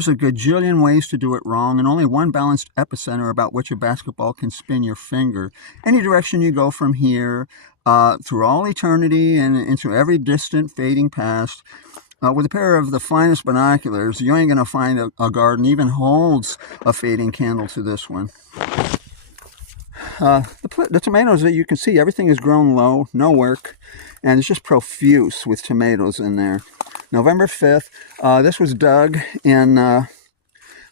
There's a gajillion ways to do it wrong, and only one balanced epicenter about which a basketball can spin your finger. Any direction you go from here, through all eternity and into every distant fading past, with a pair of the finest binoculars, you ain't going to find a garden even holds a fading candle to this one. The tomatoes that you can see, everything is grown low, no work, and it's just profuse with tomatoes in there. November 5th, this was dug, and I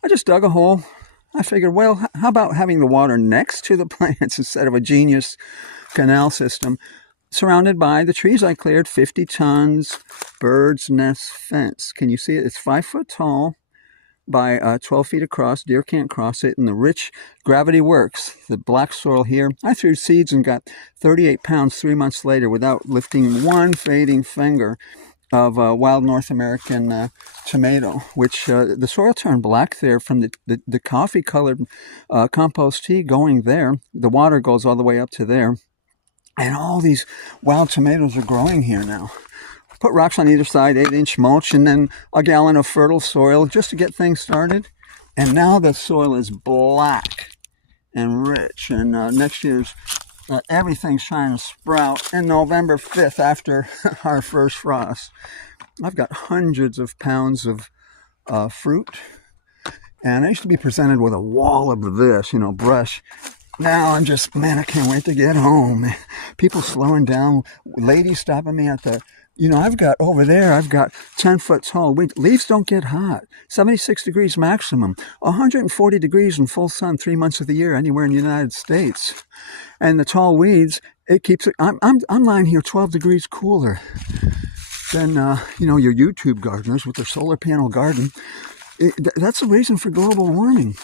just dug a hole. I figured, well, how about having the water next to the plants instead of a genius canal system, surrounded by the trees I cleared, 50 tons, bird's nest fence. Can you see it? It's 5 foot tall by 12 feet across. Deer can't cross it, and the rich gravity works. The black soil here, I threw seeds and got 38 pounds 3 months later without lifting one fading finger of wild North American tomato, which the soil turned black there from the coffee colored compost tea going there. The water goes all the way up to there, and all these wild tomatoes are growing here now. Put rocks on either side, 8-inch mulch, and then a gallon of fertile soil just to get things started. And now the soil is black and rich. And next year's everything's trying to sprout. And November 5th, after our first frost, I've got hundreds of pounds of fruit. And I used to be presented with a wall of this, brush. Now I'm just, man, I can't wait to get home. People slowing down, ladies stopping me at the, I've got over there, I've got 10 foot tall weeds. Leaves don't get hot. 76 degrees maximum. 140 degrees in full sun 3 months of the year anywhere in the United States. And the tall weeds, it keeps it, I'm lying here 12 degrees cooler than, your YouTube gardeners with their solar panel garden. That's the reason for global warming.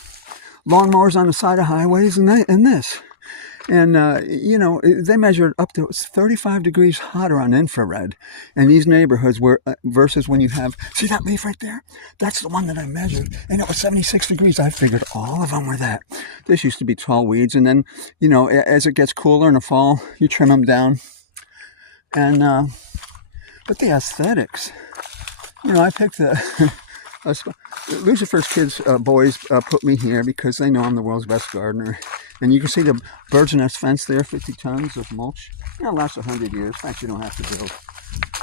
Lawnmowers on the side of highways and this. And, they measured up to 35 degrees hotter on infrared in these neighborhoods versus when you have, see that leaf right there? That's the one that I measured. And it was 76 degrees. I figured all of them were that. This used to be tall weeds. And then, as it gets cooler in the fall, you trim them down. And, but the aesthetics, I picked the... Lucifer's kids, boys, put me here because they know I'm the world's best gardener. And you can see the bird's nest fence there, 50 tons of mulch. It'll last 100 years. In fact, you don't have to build.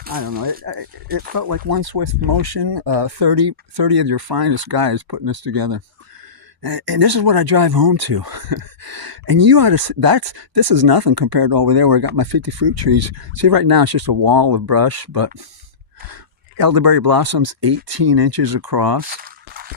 I don't know. It felt like one swift motion. 30 of your finest guys putting this together. And this is what I drive home to. And you ought to, this is nothing compared to over there where I got my 50 fruit trees. See, right now it's just a wall of brush, but elderberry blossoms 18 inches across.